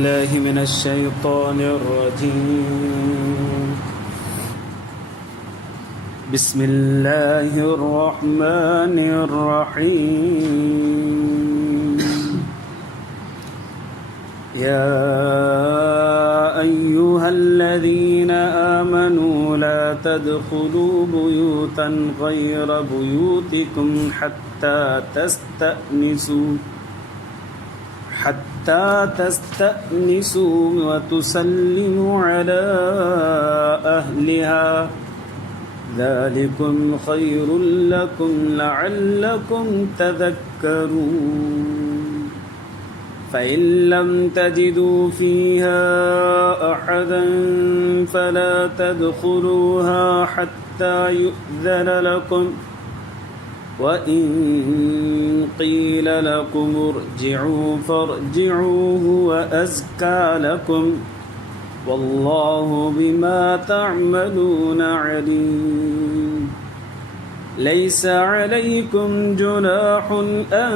الله من الشيطان الرجيم. بسم الله الرحمن الرحيم. يا أيها الذين آمنوا لا تدخلوا بيوتا غير بيوتكم حتى تستأنسوا وتسلموا على أهلها ذلكم خير لكم لعلكم تذكرون. فإن لم تجدوا فيها أحدا فلا تدخلوها حتى يؤذن لكم وإن قيل لكم ارجعوا فارجعوا هو أزكى لكم والله بما تعملون عليم. ليس عليكم جناح أن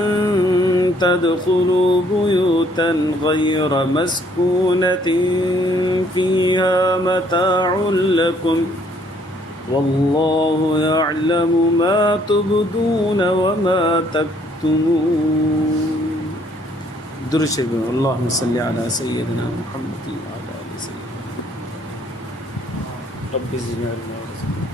تدخلوا بيوتا غير مسكونة فيها متاع لكم والله يعلم ما تبدون وما تكتمون. درشد اللهم صل على سيدنا محمد وعلى آل سيدنا رب زدنا علما ورزقنا.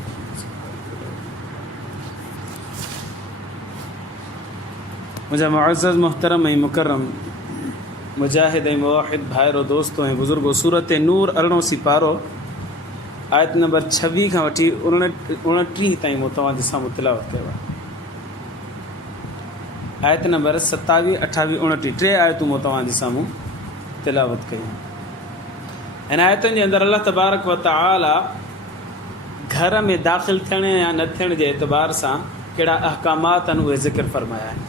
मुझे मुअज़्ज़ज़ मोहतरम ऐं मुकर्रम मुजाहिद ऐं मुवाहिद भाइरो दोस्तों ऐं बुज़ुर्गो सूरत नूर 11 सिपारो आयत नंबर 26 खां वठी 29 ताईं मूं तव्हांजे साम्हूं तिलावत कयो आहे. आयत नंबर 27, 28, 29 टे आयतूं मूं तव्हांजे साम्हूं तिलावत कयूं. हिन आयतुनि जे अंदरि अल्लाह तबारक व तआला घर में दाख़िल थियण या न थियण जे एतबार सां कहिड़ा अहकामात आहिनि उहे ज़िक्र फ़रमाया आहिनि.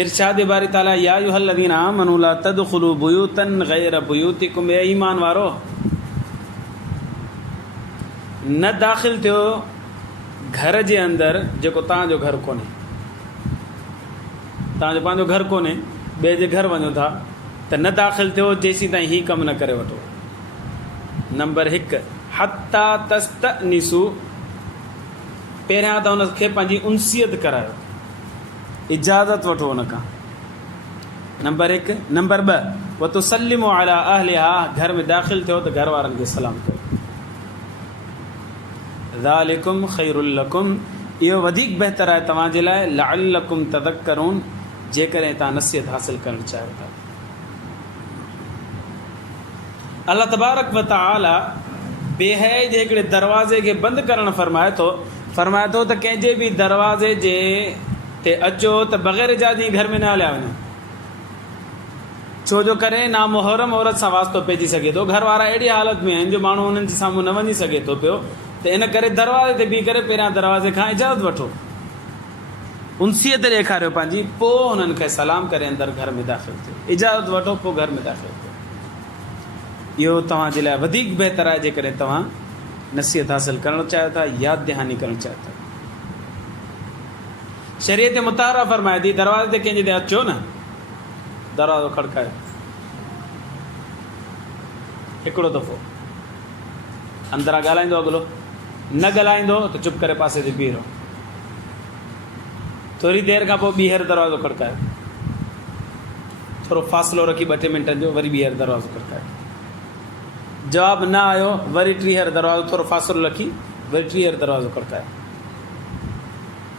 इरशाद बारी ताला या अय्युहल्लज़ीना आमनू ला तदखुलू बुयूतन गैर बुयूतिकुम. ए ईमान वारो न दाख़िल थियो घर जे अंदरि जेको तव्हांजो घर कोन्हे. तव्हांजो पंहिंजो घर कोन्हे, ॿिए जे घर वञो था त न दाख़िल थियो जेसीं ताईं हीउ कमु न करे वठो. नंबर 1 हत्ता तस्तनिसू, पहिरियां त हुनखे पंहिंजी उनसियत करायो, इजाज़त वठो हुन खां. नंबर 1. नंबर 2 वतुसल्लिमु अला अहलिहा, घर में दाख़िल थियो त घर वारनि खे सलाम कयो. ज़ालिकुम खैरुल लकुम, इहो वधीक बहितर आहे तव्हांजे लाइ. लअल्लकुम तज़क्करून, जेकॾहिं तव्हां नसीहत हासिल करणु चाहियो था. अल्लाह तबारक व तआला बेहयाई जे हिकिड़े दरवाज़े खे बंदि करणु फरमाए थो त कंहिंजे बि दरवाज़े जे ते अचो त बग़ैर इजाज़त घर में न हलिया वञो. छो जो करे ना मुहर्रम औरत सां वास्तो पइजी सघे थो. घर वारा अहिड़ी हालत में आहिनि जो माण्हू हुननि जे साम्हूं न वञी सघे थो पियो, त इन करे दरवाज़े ते बीह करे पहिरियां दरवाज़े खां इजाज़त वठो, उनसियत ॾेखारियो पंहिंजी, पोइ हुननि खे सलाम करे अंदरि घर में दाख़िल थियो. इजाज़त वठो पोइ घर में दाख़िल थियो. इहो तव्हांजे लाइ वधीक बहितर आहे जेकॾहिं तव्हां नसीहत हासिल करणु चाहियो था, यादि दहानी करणु चाहियो था. शरीयत मुताहरा फरमाए थी दरवाज़े ते कंहिंजे ते अचो न, दरवाज़ो खड़कायो हिकिड़ो दफ़ो, अंदरां ॻाल्हाईंदो अॻिलो, न ॻाल्हाईंदो त चुप करे पासे ते बीह रहो. थोरी देरि खां पोइ ॿीहर दरवाज़ो खड़कायो, थोरो फ़ासिलो रखी 2-3 मिंटनि जो, वरी ॿीहर दरवाज़ो खड़कायो. जवाबु न आयो वरी 3 दरवाज़ो, थोरो फ़ासिलो रखी वरी 3 दरवाज़ो खड़कायो.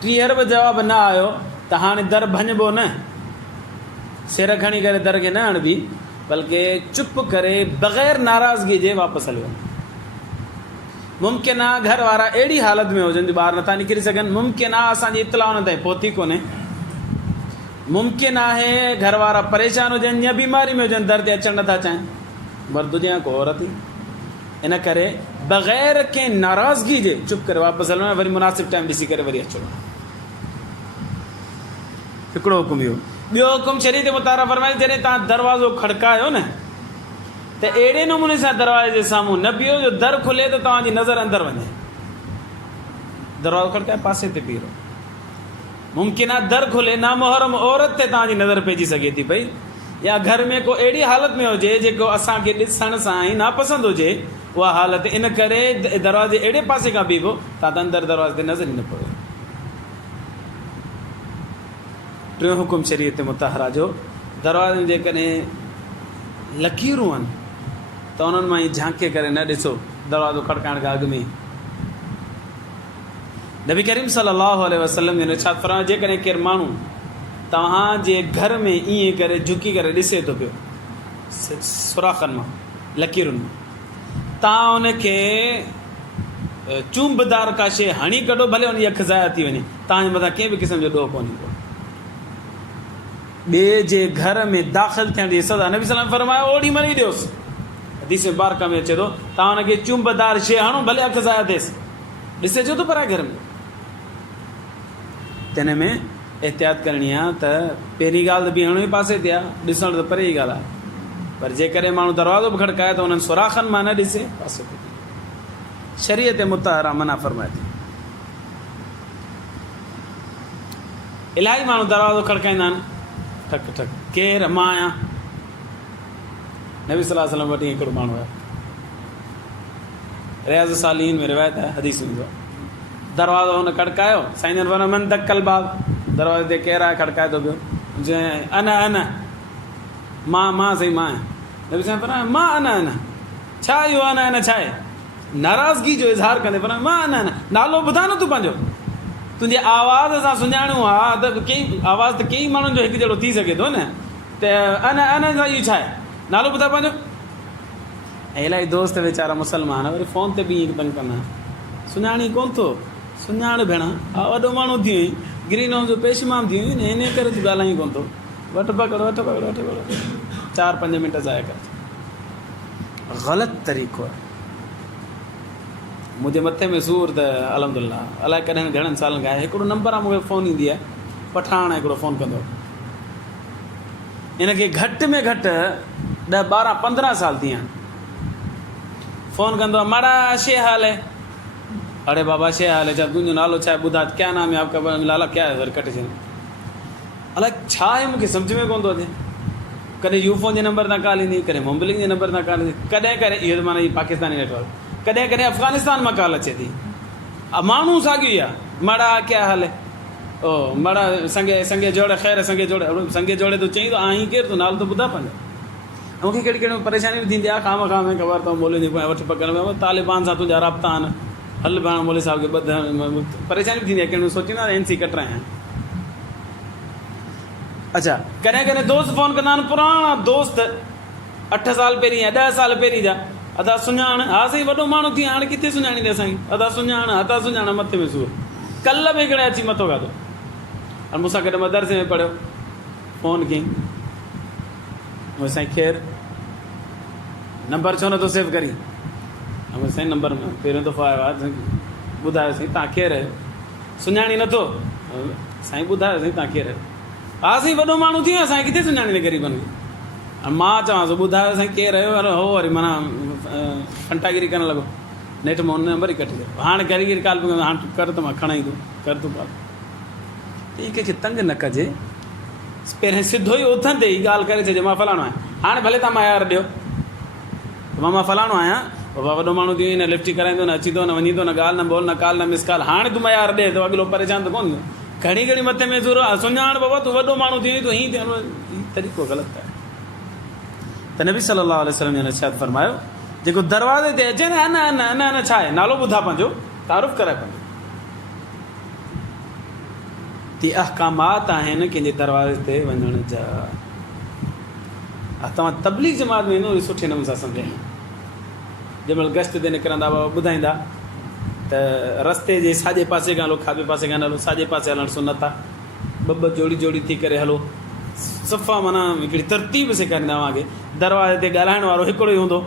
3 बि जवाबु न आयो त हाणे दर भञिबो न, सिर खणी करे दर खे न हणबी, बल्कि चुप करे बग़ैर नाराज़गी जे वापसि हली वञो. मुमकिन आहे घर वारा अहिड़ी हालत में हुजनि जो ॿाहिरि नथा निकिरी सघनि. मुमकिन आहे असांजी इतला हुन ताईं पहुती कोन्हे. मुमकिन आहे घर वारा परेशान हुजनि या बीमारी में हुजनि, दर ते अचणु नथा चाहिनि, मर्द हुजे या को औरत ई. इन करे बग़ैर कंहिं नाराज़गी जे चुप करे वापसि हलणो आहे, वरी मुनासिब टाइम ॾिसी करे वरी अचिणो आहे. हिकिड़ो हुकुम इहो. ॿियो हुकुम शरीयत मुताहरा फरमाए जॾहिं तव्हां दरवाज़ो खड़कायो न त अहिड़े नमूने सां दरवाज़े जे साम्हूं न बीहो जो दर खुले त तव्हांजी नज़र अंदरि वञे. दरवाज़ो खड़काए पासे ते बीहो. मुमकिन आहे दर खुले ना मुहर्रम औरत ते तव्हांजी नज़र पइजी सघे थी पई, या घर में को अहिड़ी हालत में हुजे जेको असांखे ॾिसण सां ई नापसंदि हुजे, उहा हालत इन करे दरवाज़े अहिड़े पासे खां बीहो तव्हां त अंदरि दरवाज़े ते नज़र ई न पवे। टियों हुकुम शरीयत मुतहरा जो, दरवाज़े में जेकॾहिं लकीरूं आहिनि त उन्हनि मां ई झांके करे न ॾिसो दरवाज़ो खड़काइण खां अॻु में। नबी करीम सल्लल्लाहु अलैहि वसल्लम ने इरशाद फरमायो, जेकॾहिं केरु माण्हू तव्हांजे घर में ईअं करे झुकी करे ॾिसे थो पियो सुराखनि मां, लकीरुनि मां, तव्हां उनखे चुंबदार का शइ हणी कढो, भले उनजी अखि ज़ाया थी वञे, तव्हांजे मथां कंहिं बि क़िस्म जो ॾोह कोन ईंदो। ॿिए जे घर में दाख़िल थियण जी सज़ा नबी सल्लल्लाहु अलैहि वसल्लम फरमायो ओॾी महिल ई ॾियोसि। हदीस बारका में अचे थो, तव्हां हुनखे चुंबदार शइ हणो, भले अखि ज़ाया थिएसि, ॾिसे छो थो पर घर में। त हिन में एहतियात करणी आहे त पहिरीं ॻाल्हि त बीहणो ई पासे ते आहे, ॾिसण त परे ई ॻाल्हि आहे, पर जेकॾहिं माण्हू दरवाज़ो बि खड़काए त उन्हनि सुराखनि मां न ॾिसे, पासे ते शरीयत मुतहरा मना फरमाए थी। इलाही माण्हू दरवाज़ो खड़काईंदा आहिनि, ठक ठक, केरु, मां आहियां। नबी सल्लल्लाहु अलैहि वसल्लम वटि हिकिड़ो माण्हू आहे, रियाज़ सालिहीन में रिवायत आहे, हदीस में ईंदो आहे, दरवाज़ो हुन खड़कायो, साईं जन फरमायो मन दक्कल बाब, दरवाज़े ते केरु आहे, खड़काए थो पियो, अन मां सही मां आहियां। नबी साईं फरमायो मां अन छा इहो अन छा आहे? नाराज़गी जो इज़हार कंदे फरमायो मां अन नालो ॿुधा न तूं पंहिंजो, तुंहिंजे आवाज़ सां सुञाणियो आहे त कई आवाज़ त कई माण्हुनि जो हिकु जहिड़ो थी सघे थो न, त अन सां इहो छा आहे, नालो ॿुधा पंहिंजो। ऐं इलाही दोस्त वीचारा मुस्लमान वरी फ़ोन ते बि ईअं तंग कंदा, सुञाणी कोन थो, सुञाण भेण हा वॾो माण्हू थी वई, ग्रीन हाउस जो पेशमाम थी वई न, इन करे तूं ॻाल्हाई कोन थो, वठ पकड़ 4-5 मिंट ज़ाया कर। ग़लति तरीक़ो आहे। मुंहिंजे मथे में सूर त अलहमदुलिल्लाह अलाए कॾहिं घणनि सालनि खां हिकिड़ो नंबर आहे, मूंखे फ़ोन ईंदी आहे, पठाण हिकिड़ो फ़ोन कंदो, इनखे घटि में घटि 10-12-15 साल थी विया आहिनि। फ़ोन कंदो आहे, माड़ा शे हाल है, अरे बाबा शे हाल है, छा तुंहिंजो नालो छा आहे, ॿुधा क्या नाम है आपका, लाला क्या है, कटे छॾ, अलाए छा आहे मूंखे सम्झ में कोन थो अचे। कॾहिं यूफोन जे नंबर तां कॉल ईंदी, कॾहिं मोबिलिंग जे नंबर तां कॉल ईंदी, कॾहिं कॾहिं इहो त माना ही पाकिस्तानी नेटवर्क, कॾहिं कॾहिं अफ़गानिस्तान मां कॉल अचे थी, माण्हू साॻियो ई आहे, माड़ा क्या हाल है, ओ माड़ा संगे जोड़े, ख़ैर संगे जोड़े तो चई, तो आहीं केरु, तूं नालो त ॿुधा पंहिंजो। मूंखे कहिड़ी कहिड़ियूं परेशानियूं थींदी आहे, खाम में ख़बर अथव मौलवी वठ पकड़ में, तालिबान सां तुंहिंजा राब्ता आहिनि, हल पाण मौलवी साहिब खे ॿधण, परेशानियूं थींदी आहे, कहिड़ियूं सोचींदा NC कटराया आहिनि। अच्छा, कॾहिं कॾहिं दोस्त फ़ोन कंदा आहिनि, पुराणा दोस्त 8 साल पहिरीं या 10 साल पहिरीं जा, अदा सुञाण, हा साईं वॾो माण्हू थी, हाणे किथे सुञाणींदे असांखे, अदा सुञाण, मथे में सूर, कल्ह बि हिकिड़े अची मथो खाधो, और मूंसां गॾु मदरसे में पढ़ियो, फ़ोन कयईं, साईं ख़ैरु नंबर छो नथो सेव करी, साईं नंबर पहिरियों दफ़ो आयो आहे, ॿुधायो साईं तव्हां केरु आहियो, सुञाणी नथो, साईं ॿुधायो साईं तव्हां केरु आहियो, हा साईं वॾो माण्हू थी वियो, असांखे किथे सुञाणींदे ग़रीबनि खे, मां चवांसि ॿुधायो साईं केरु आहियो, अरे हो वरी माना फंटागिरी करणु लॻो, नेट में हुन नंबर ई कटिजो, हाणे ग़रीब कॉल पियो, हाणे कर त मां खणाई तूं कर तूं कॉल, हीअ कंहिंखे तंग न कजे, पहिरियों सिधो ई उथनि ते ई ॻाल्हि करे छॾिजे, मां फलाणो आहियां, हाणे भले तव्हां मयार ॾियो, मां फलाणो आहियां, बाबा वॾो माण्हू थी, न लिफ्ट कराईंदो, न अची थो, न वञी थो, न ॻाल्हि न बोल, न कॉल न मिस कॉल, हाणे तूं मयार ॾे त अॻिलो परेशान त कोन, घणी घणी मथे में सूर आहे, सुञाण बाबा तूं वॾो माण्हू थी, तूं हीअं थियणो, हीउ तरीक़ो ग़लति आहे। त नबी सल्लल्लाहु अलैहि वसल्लम ने इरशाद फरमायो, जेको दरवाज़े ते अचे न, अन छा आहे, नालो ॿुधा पंहिंजो, तारुफ़ कराए पंहिंजो, ती अहकामात आहिनि कंहिंजे दरवाज़े ते वञण जा। तव्हां तबलीग जमात में ईंदो सुठे नमूने सां सम्झाईंदा, जंहिं महिल गश्त ते निकिरंदा हुआ ॿुधाईंदा त रस्ते जे साॼे पासे खां हलो, खाॿे पासे खां न हलो, साॼे पासे हलणु सुनत आहे, ॿ जोड़ी थी करे हलो, सफ़ा माना हिकिड़ी तरतीब सेखारींदा हुआसीं। दरवाज़े ते ॻाल्हाइण वारो हिकिड़ो ई हूंदो,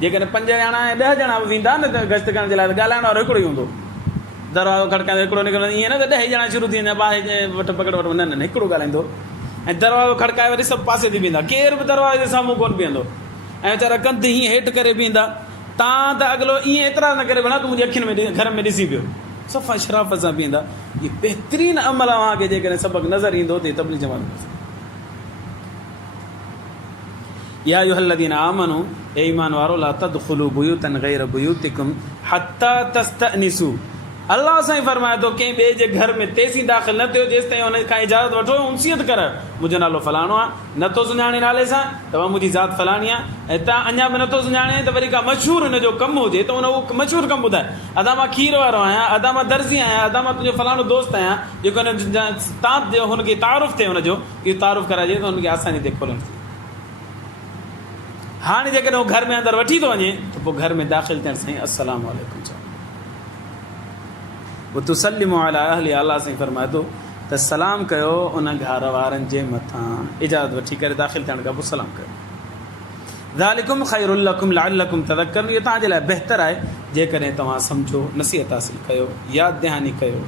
जेकॾहिं 5 ॼणा ऐं 10 ॼणा बि वेंदा न त गश्त करण जे लाइ, त ॻाल्हाइण वारो हिकिड़ो ई हूंदो, दरवाज़ो खड़काईंदो हिकिड़ो निकिरंदो, ईअं न त 10 ॼणा शुरू थी वेंदा, ॿाहिरि वठ पकड़ वठ, न हिकिड़ो ॻाल्हाईंदो, ऐं दरवाज़ो खड़काए वरी सभु पासे ते बीहंदा, केर बि दरवाज़े जे साम्हूं कोन बीहंदो, ऐं वीचारा कंध हीअं हेठि करे बीहंदा, तव्हां त अॻिलो ईअं एतिरा न करे वञा तूं मुंहिंजी अखियुनि में घर में ॾिसी पियो, सफ़ा शराफ़त सां बीहंदा। इहो बहितरीनु अमल आहे, खे जेकॾहिं सबक़ु नज़र ईंदो त तबलीग जमात में या अय्युहल्लज़ीना आमनू, ए ईमान वारो, ला तदखुलू बुयूतन गैर बुयूतिकुम हत्ता तस्तअनिसू। अल्लाह साईं फरमाए थो कंहिं ॿिए जे घर में तेसीं दाख़िल न थियो जेसि ताईं हुन खां इजाज़त वठो, उनसियत कर, मुंहिंजो नालो फलाणो आहे, नथो सुञाणे नाले सां त मुंहिंजी ज़ात फलाणी आहे, ऐं तव्हां अञा बि नथो सुञाणे त वरी का मशहूरु हुनजो कमु हुजे त उन उहो मशहूरु कमु ॿुधाए, अदा मां खीर वारो आहियां, अदा मां दर्ज़ी आहियां, अदा मां तुंहिंजो फलाणो दोस्त आहियां, जेको तव्हां हुनखे तारुफ़ थिए हुनजो, इहो तारुफ़ कराइजे त हुनखे आसानी ते खोलणु थिए। हाणे जेकॾहिं उहो घर में अंदरि वठी थो वञे त पोइ घर में दाख़िल थियण साईं अस्सलामु अलैकुम चओ। तुसल्लिमु अला अहली, अल्लाह साईं फरमाए थो त सलाम कयो उन घर वारनि जे मथां, इजाज़त वठी करे दाख़िल थियण खां पोइ सलाम कयो। ज़ालिकुम खैरुल लकुम लअल्लकुम तज़क्करून, इहो तव्हांजे लाइ बहितर आहे जेकॾहिं तव्हां सम्झो, नसीहत हासिल कयो, यादि दहानी कयो।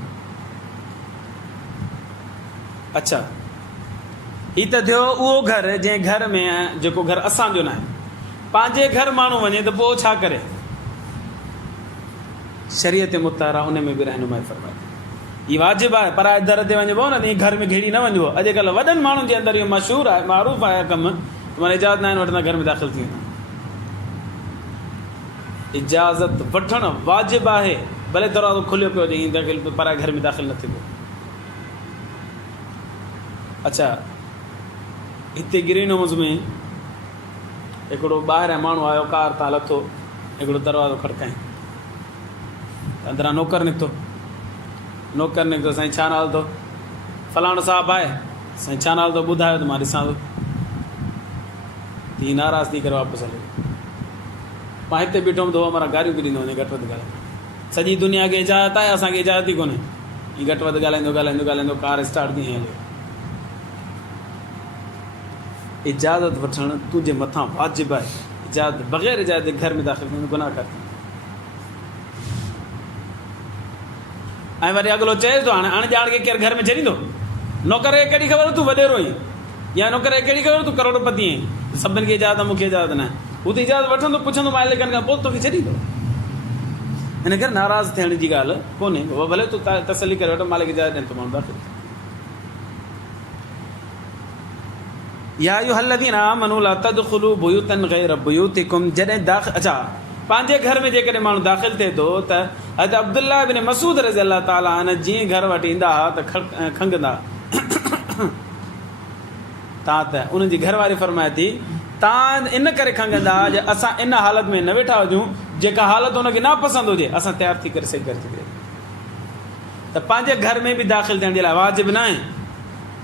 अच्छा, हीअ त थियो उहो घर जंहिं घर में जेको घर असांजो न आहे, पंहिंजे घर माण्हू वञे त पोइ छा करे? शरीयत मुतारा उन में बि रहनुमाई फरमाए, हीअ वाजिबु आहे। पराए दर ते वञिबो न, ईअं घर में घेड़ी न वञिबो। अॼुकल्ह वॾनि माण्हुनि जे अंदरि इहो मशहूरु आहे, मारूफ़ आहे कमु, माना इजाज़त न वठंदा घर में दाख़िल थी वेंदा। इजाज़त वठणु वाजिबु आहे, भले दरवाज़ो खुलियो पियो हुजे, ईअं दाख़िल पराए घर में दाख़िल न थिबो। अच्छा, हिते ग्रीन हाउस में हिकिड़ो ॿाहिरां माण्हू आयो, कार तां लथो, हिकिड़ो दरवाज़ो खड़काईं, अंदरां नौकर निकितो, साईं छा नालो अथव? फलाणो साहिबु आहे। साईं छा नालो अथव? ॿुधायो त मां ॾिसां थो। हीअ नाराज़ थी करे वापसि हले। मां हिते बीठो हुउमि त उहो हमारा गारियूं बि ॾींदो वञे, घटि वधि ॻाल्हाए। सॼी दुनिया खे इजाज़त आहे, असांखे इजाज़त ई कोन्हे। हीअ घटि वधि ॻाल्हाईंदो कार स्टार्ट थी हले। इजाज़त वठणु तुंहिंजे मथां वाजिबु आहे। इजाज़त बग़ैर इजाज़त घर में दाख़िल थियणु गुनाहगार। ऐं वरी अॻिलो चए थो हाणे ॼाण खे केरु घर में छॾींदो? नौकर खे कहिड़ी ख़बर तूं वॾेरो आहीं, या नौकर खे कहिड़ी ख़बर तूं करोड़पति आहीं, सभिनि खे इजाज़त, मूंखे इजाज़त न आहे। हू त इजाज़त वठंदो, पुछंदो मालिकनि खां, पोइ तोखे छॾींदो। हिन करे नाराज़ थियण जी ॻाल्हि कोन्हे। भले तूं तसली करे वठ, मालिक इजाज़त ॾियनि थो माण्हू दाख़िल। या अय्युहल्लज़ीना आमनू ला तदखुलू बुयूतन गैर बुयूतिकुम, जॾहिं अच्छा पंहिंजे घर में जेकॾहिं माण्हू दाख़िल थिए थो त हज़रत अब्दुल्लाह इब्न मसूद रज़ी अल्लाह ताला अन्हु जीअं घर वटि ईंदा हुआ त खंगंदा, तव्हां त उन्हनि जी घरवारी फरमाए थी तव्हां इन करे खंगंदा जे असां इन हालत में न वेठा हुजूं जेका हालत हुनखे नापसंदि हुजे, असां तयारु थी करे सही करे सघूं। त पंहिंजे घर में बि दाख़िल थियण जे लाइ वाजिबु न आहे,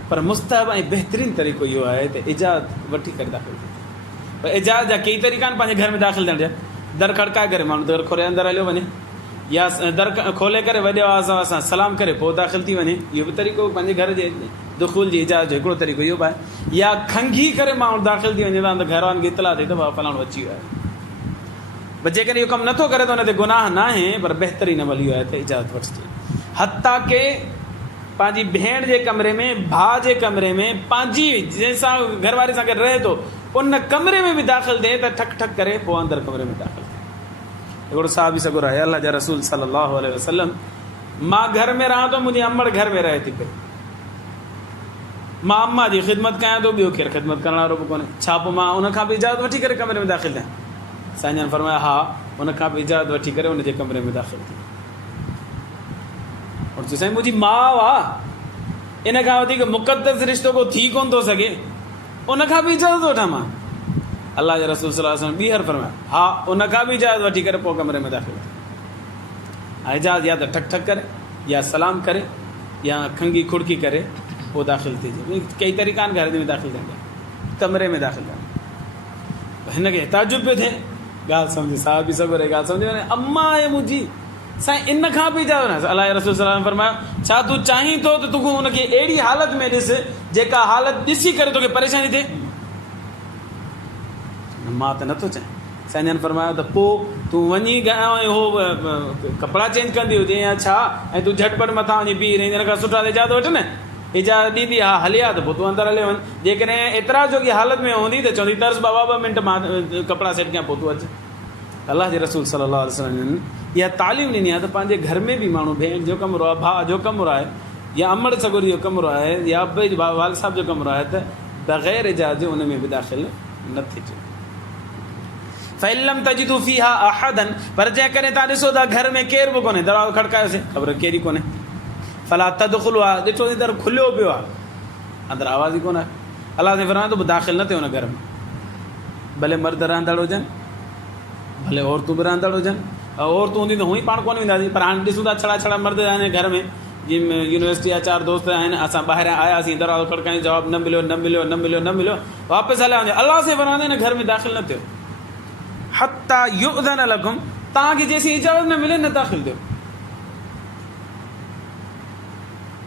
पर मुस्तहब ऐं बहितरीनु तरीक़ो इहो आहे त इजाज़त वठी करे दाख़िल थिए। पर इजाज़त जा कई तरीक़ा आहिनि पंहिंजे घर में दाख़िल थियण जा। दर खड़काए करे माण्हू दर खोले अंदरि हलियो वञे, या दर खोले करे वॾे आवाज़ सां सलाम करे पोइ दाख़िल थी वञे, इहो बि तरीक़ो पंहिंजे घर जे दुख़ूल जी इजाज़त जो हिकिड़ो तरीक़ो इहो बि आहे। या खंघी करे माण्हू दाख़िल थी वञे त घर वारनि खे इतला थिए त फलाणो अची वियो आहे। पर जेकॾहिं इहो कमु नथो करे त हुन ते गुनाह न आहे, पर बहितरीन अमल इहो आहे त इजाज़त वठिजे। हता के पंहिंजी भेण जे कमरे में, भाउ जे कमरे में, पंहिंजी जंहिंसां घरवारी सां गॾु रहे थो उन कमरे में बि दाख़िल थिए त ठक ठक करे पोइ अंदरि कमरे में दाख़िल थिए। हिकिड़ो साहिबी सगुर आहे, अल्लाह जा रसूल सल्लल्लाहु अलैहि वसल्लम, मां घर में रहां थो, मुंहिंजी अमड़ घर में रहे थी पई, मां अम्मा जी ख़िदमत कयां थो, ॿियो केरु ख़िदमत करण वारो बि कोन्हे, छा पोइ मां उनखां बि इजाज़त वठी करे कमरे में दाख़िल थियां? साईं जन फरमाया हा, उनखां बि इजाज़त वठी करे उनजे कमरे में दाख़िल थी। और साईं मुंहिंजी माउ आहे, इन खां वधीक मुक़द्दस रिश्तो को थी कोन थो सघे, उनखां बि इजाज़त वठां मां? अल्लाह जे रसूल सल्लल्लाहु अलैहि वसल्लम ॿीहर फरमाया हा, उनखां बि इजाज़त वठी करे पोइ कमरे में दाख़िल थिए। इजाज़त या त ठक ठक करे, या सलाम करे, या खंगी खुड़की करे पोइ दाख़िल थिए। कई तरीक़ा आहिनि घर में दाख़िल थियण जा, कमरे में दाख़िल थियण। हिनखे ताजुब पियो थिए, ॻाल्हि सम्झे, साहिब बि सगुर ॻाल्हि सम्झे वञे, अम्मा आहे मुंहिंजी, साईं इन खां बि इजाज़त न। अल्लाह जे रसूल सल्लल्लाहु अलैहि वसल्लम फरमायो छा तूं चाहीं थो त तूं हुनखे अहिड़ी हालत में ॾिस जेका हालत ॾिसी करे तोखे परेशानी थिए? मां त नथो चाहियां। साईं जन फरमायो त पोइ तूं वञी हो कपिड़ा चेंज कंदी हुजे या छा, ऐं तूं झटपट मथां वञी बीह रही, हिन खां सुठा त इजाज़त वठ न। इजाज़त ॾींदी हा हली आहे त पोइ तूं अंदरि हले वञ। जेकॾहिं एतिरा जोगी हालत में हूंदी त चवंदी तर्स बाबा 2 मिंट मां कपिड़ा सेट कयां पोइ तूं अचु। अल्लाह जे रसूल सल्लल्लाहु अलैहि वसल्लम इहा तालीम ॾिनी आहे त पंहिंजे घर में बि माण्हू भेण जो कमरो आहे, भाउ जो कमरो आहे, या अमड़ सगुर जो कमरो आहे, या वाल साहिब जो कमरो आहे, त बग़ैर इजाज़त हुन में बि दाख़िल न थी चए फ़इल्लम तजिदू फ़ीहा अहदन, पर जंहिं करे तव्हां ॾिसो था घर में केर बि कोन्हे, दरवाज़ो खड़कायोसीं ख़बर कहिड़ी कोन्हे, फला तदख़ुलूहा, ॾिठो त दर खुलियो पियो आहे, अंदरि आवाज़ ई कोन आहे। अलाह साईं फरमाए थो दाख़िल न थियो हुन घर में, भले मर्द रहंदड़ हुजनि भले औरतूं बि रहंदड़ हुजनि, औरतूं हूंदियूं त हूअं ई पाण कोन वेंदासीं, पर हाणे ॾिसूं था छड़ा छड़ा मर्द आहिनि घर में। जीअं यूनिवर्सिटी जा 4 दोस्त आहिनि, असां ॿाहिरां आयासीं, दरवाज़ो खड़कायूं, जवाबु न मिलियो न मिलियो न मिलियो न मिलियो, वापसि हलिया वञो। अलाह साईं फरमाए हिन घर में दाख़िल न थियो हत्ता युअज़न लकुम, तव्हांखे जेसीं इजाज़त न मिले न दाख़िल थियो।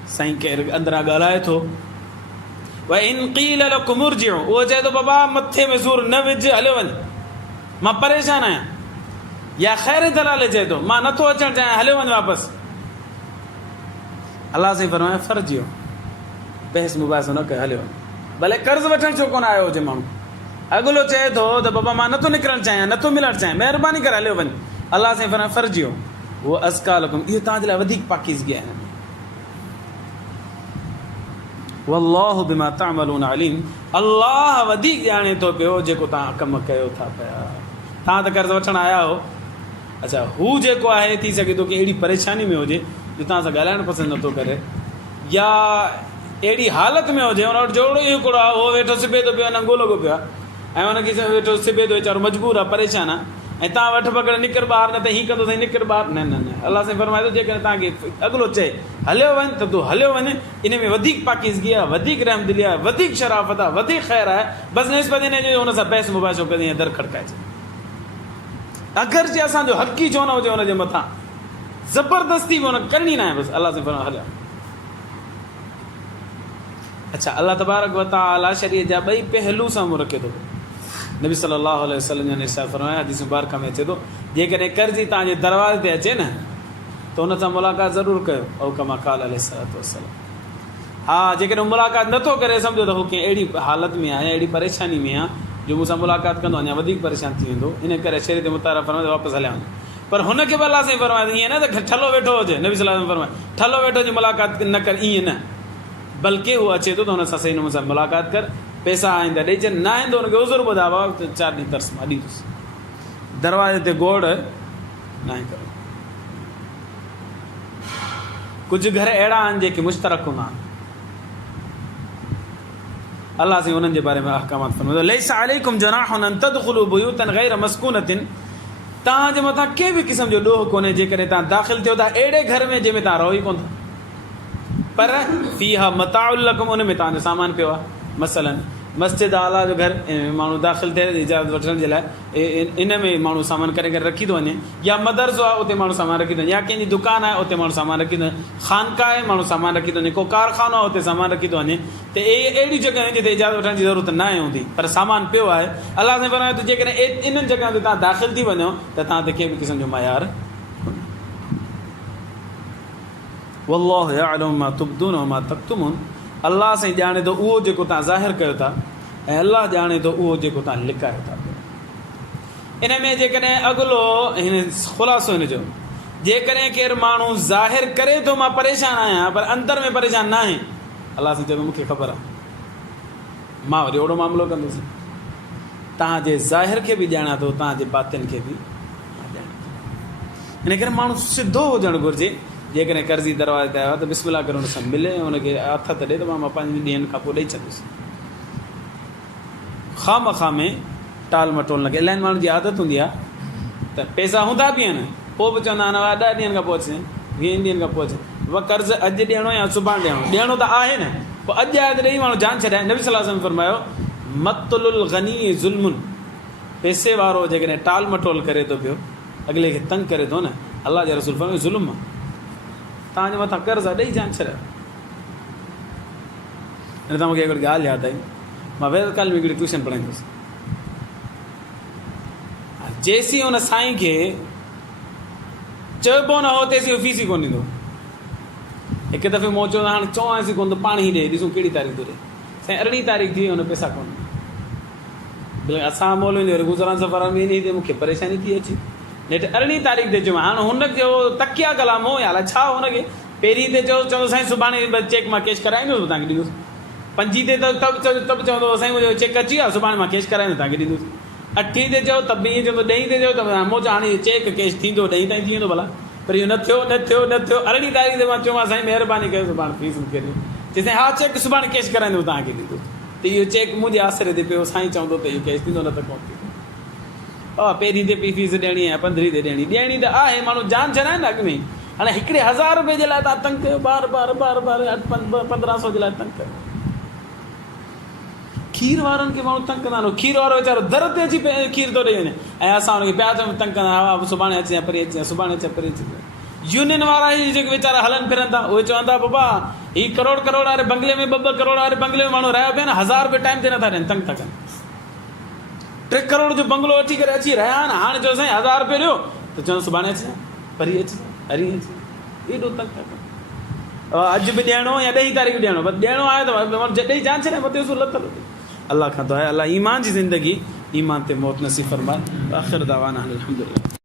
साईं केरु अंदरां ॻाल्हाए थो, व इन क़ील लकुम उर्जिउ, उहो चए थो बाबा मथे में सूर न विझ, हलियो वञ, मां परेशान आहियां, या ख़ैर दलाल चए थो मां नथो अचणु चाहियां, हलियो वञ वापसि। अलाह साईं फरमाए फर्जियो, बहस मुबाहिसो न कयो, हलियो वञ, भले कर्ज़ वठणु छो कोन आयो हुजे माण्हू, अॻिलो चए थो त बाबा मां नथो निकिरणु चाहियां, नथो मिलणु चाहियां, महिरबानी करे हलियो वञ। अलाह साईं फरमाए फर्जियो, उहो अज़का लकुम, इहो तव्हांजे लाइ वधीक पाकीज़गी आहे। वल्लाहु बिमा तअमलून अलीम, अल्लाह वधीक ॼाणे थो पियो जेको तव्हां कमु कयो था पिया। तव्हां त कर्ज़ वठणु आया हो, अच्छा हू जेको आहे थी सघे थो की अहिड़ी परेशानी में हुजे जो तव्हां सां ॻाल्हाइणु पसंदि नथो करे, या अहिड़ी हालत में हुजे हुन वटि जोड़ो ई हिकिड़ो आहे, उहो वेठो सिबे थो पियो, नंगो लॻो पियो आहे, ऐं हुनखे वेठो सिबे थो, वीचारो मजबूर आहे, परेशान आहे, ऐं तव्हां वठि पकड़ निकिर ॿाहिरि, न त हीअं कंदो साईं निकिर ॿाहिरि, न न न। अलाह साईं फरमाए थो जेकॾहिं तव्हांखे अॻिलो चए हलियो वञ त तूं हलियो वञ, इन में वधीक पाकीज़गी आहे, वधीक रहमदिली आहे, वधीक शराफ़त आहे, वधीक ख़ैर आहे, बसि निस्बत इन जो हुन सां बहस मुबाहिसो कजे, दर खड़काइजे, अगरि जे असांजो हक़ ई छो न हुजे हुनजे मथां, ज़बरदस्ती बि हुन करणी न आहे, बसि अलाह साईं फरमाए हलिया। अच्छा, अल्लाह तबारक व तआला शरीयत जा ॿई पहलू साम्हूं रखे थो। नबी सल्लल्लाहु अलैहि वसल्लम ने इरशाद फरमाया, हदीस मुबारक में अचे थो, जेकॾहिं कर्ज़ी तव्हांजे दरवाज़े ते अचे न त हुन सां मुलाक़ात ज़रूरु कयो, औ कमा क़ाल अलैहिस्सलातु वस्सलाम। हा, जेकॾहिं मुलाक़ात नथो करे, सम्झो त हू कंहिं अहिड़ी हालत में आहे, अहिड़ी परेशानी में आहे जो मूंसां मुलाक़ात कंदो अञा वधीक परेशान थी वेंदो, इन करे शरीयत मुताबिक़ फरमाए वापसि हलिया वञो। पर हुनखे बि अलाह साईं फरमाए ईअं न त ठलो वेठो हुजे, नबी सल्लल्लाहु अलैहि वसल्लम फरमाए ठलो वेठो हुजे मुलाक़ात न कर, ईअं न, बल्कि उहो अचे थो त हुन सां सही नमूने सां मुलाक़ात कर, पैसा आईंदा ॾेई छॾ, न आहिनि त हुनखे उज़ुर ॿुधायो, 4 ॾींहं तरस मां ॾींदुसि, दरवाज़े ते गोड़ न आहे करो। कुझु घर अहिड़ा आहिनि जेके मुश्तरक हूंदा आहिनि, अलाह साईं उन्हनि जे बारे में अहकामात फरमाए थो, लैसा अलैकुम जुनाहुन अन तदखुलू बुयूतन गैर मस्कूनतिन, तव्हांजे मथां कंहिं बि क़िस्म जो ॾोह कोन्हे जेकॾहिं तव्हां दाख़िल थियो था अहिड़े घर में जंहिंमें तव्हां रहो ई कोन था, पर फ़ीहा मताउल लकुम, उन में तव्हांजो सामान पियो आहे। मसलन मस्जिद आला जो घर, माण्हू दाख़िल थिए इजाज़त वठण जे लाइ, इन में माण्हू सामान करे करे रखी थो वञे, या मदरसो आहे उते माण्हू सामान रखी थो वञे, या कंहिंजी दुकानु आहे उते माण्हू सामान रखी थो वञे, ख़ानका आहे माण्हू सामान रखी थो वञे, को कारखानो आहे उते सामान रखी थो वञे, त अहिड़ियूं जॻहियूं जिते इजाज़त वठण जी ज़रूरत न आहे हूंदी, पर सामान पियो आहे। अलाह साईं फरमाए थो जेकॾहिं इन्हनि जॻहियुनि ते तव्हां दाख़िल थी वञो त तव्हां ते कंहिं बि क़िस्म जो मयार वल्लाहु यअलमु मा तुबदून व मा तक्तुमून, अलाह साईं ॼाणे थो उहो जेको तव्हां ज़ाहिर कयो था, ऐं अलाह ॼाणे थो उहो जेको तव्हां लिकायो था। इन में जेकॾहिं अॻिलो हिन ख़ुलासो हिन जो, जेकॾहिं केरु माण्हू ज़ाहिर करे थो मां परेशान आहियां पर अंदर में परेशान न आहे, अलाह साईं चए थो मूंखे ख़बर आहे, मां वरी ओहिड़ो मामिलो कंदुसि, तव्हांजे ज़ाहिर खे बि ॼाणा थो, तव्हांजे बातिन खे बि ॼाणा थो। इन करे माण्हू सिधो हुजणु घुरिजे, जेकॾहिं कर्ज़ी दरवाज़े ते आयो आहे त बिस्मिल्लाह करे हुन सां मिले, हुनखे हथ त ॾे त मां 5 ॾींहंनि खां पोइ ॾेई छॾुसि, ख़ामख़ा में टाल मटोल न कजे। इलाही माण्हुनि जी आदत हूंदी आहे त पैसा हूंदा बि आहिनि, पोइ बि चवंदा आहिनि 10 ॾींहंनि खां पोइ अचे, 20 ॾींहंनि खां पोइ अचे, कर्ज़ अॼु ॾियणो या सुभाणे ॾियणो त आहे न, पोइ अॼु आहे त ॾेई माण्हू जान छॾाए। नबी सल्लल्लाहु अलैहि वसल्लम फरमायो मतलुल गनी ज़ुल्मुन, पैसे वारो जेकॾहिं टाल मटोल करे थो पियो, अॻिले खे तंग करे थो न, अलाह जे रसूल फरमायो ज़ुल्म आहे, तव्हांजे मथां कर्ज़ आहे ॾेई जान छॾायो। हिन त मूंखे हिकिड़ी ॻाल्हि यादि आई, मां वेदकाल में हिकिड़ी ट्यूशन पढ़ाईंदुसि, जेसीं हुन साईं खे चइबो न हो तेसीं फीस ई कोन ॾींदो। हिकु दफ़े मूं चयो हाणे चवांसि कोन त पाण ई ॾे, ॾिसूं कहिड़ी तारीख़ थो ॾे। साईं 18 तारीख़ थी, हुन पैसा कोन, असां मोल वेंदो वरी गुज़रान सफ़र में ईंदी त मूंखे परेशानी थी अचे, नेठि 18 तारीख़ ते चयो, हाणे हुनजो तकिया कलाम हो या छा, हुनखे पहिरीं ते चयो साईं सुभाणे चेक मां कैश कराईंदुसि तव्हांखे ॾींदुसि, 5 ते तब चवंदो असांजी मुंहिंजो चेक अची वियो सुभाणे मां कैश कराए तव्हांखे ॾींदुसि। 8 ते चयो त बि ईअं चवंदो, 10 ते चयो त मोच हाणे चेक कैश थींदो 10 ताईं थी वेंदो भला, पर इहो न थियो। 18 तारीख़ ते मां चयोमांसि साईं महिरबानी कयो सुभाणे फीस मूंखे ॾियो। चई हा चेक सुभाणे कैश कराईंदो तव्हांखे ॾींदो। त इहो चेक मुंहिंजे आसिरे ते पियो, साईं चवंदो त इहो कैश थींदो, न त कोन थींदो। पहिरीं ते फीस ॾियणी आहे, 15 ते ॾियणी त आहे, माण्हू जान छॾाए न अॻु में। हाणे हिकिड़े 1000 रुपए जे लाइ तव्हां तंग कयो, बार 1500 जे लाइ तंग कयो। खीर वारनि खे माण्हू तंग कंदा आहिनि, खीर वारो वीचारो दर ते अची खीर थो ॾेई वञे, ऐं असां हुनखे पिया तंग कंदा हा सुभाणे अचे परी अचे, सुभाणे अचे परी अचे। यूनियन वारा ई जेके वीचारा हलनि फिरनि था, उहे चवंदा बाबा ही करोड़ वारे बंगले में 2 करोड़ वारे बंगले में माण्हू रहिया पिया न, 1000 रुपए टाइम ते नथा ॾियनि, तंग था कनि। 3 करोड़ जो बंगलो अची करे अची रहिया आहिनि, हाणे चयो साईं 1000 रुपए ॾियो, त चवंदो सुभाणे अचे परी अचे हरी अचे, एॾो तंग था कनि। अॼु बि ॾियणो या 10 तारीख़ ॾियणो, बस ॾियणो आहे त जॾहिं जान छॾे मथे लथल। अल्लाह खां दुआ आहे अल्लाह ईमान जी ज़िंदगी, ईमान ते मौत नसीब फरमाए। आख़िर दावाना अल्हम्दुलिल्लाह।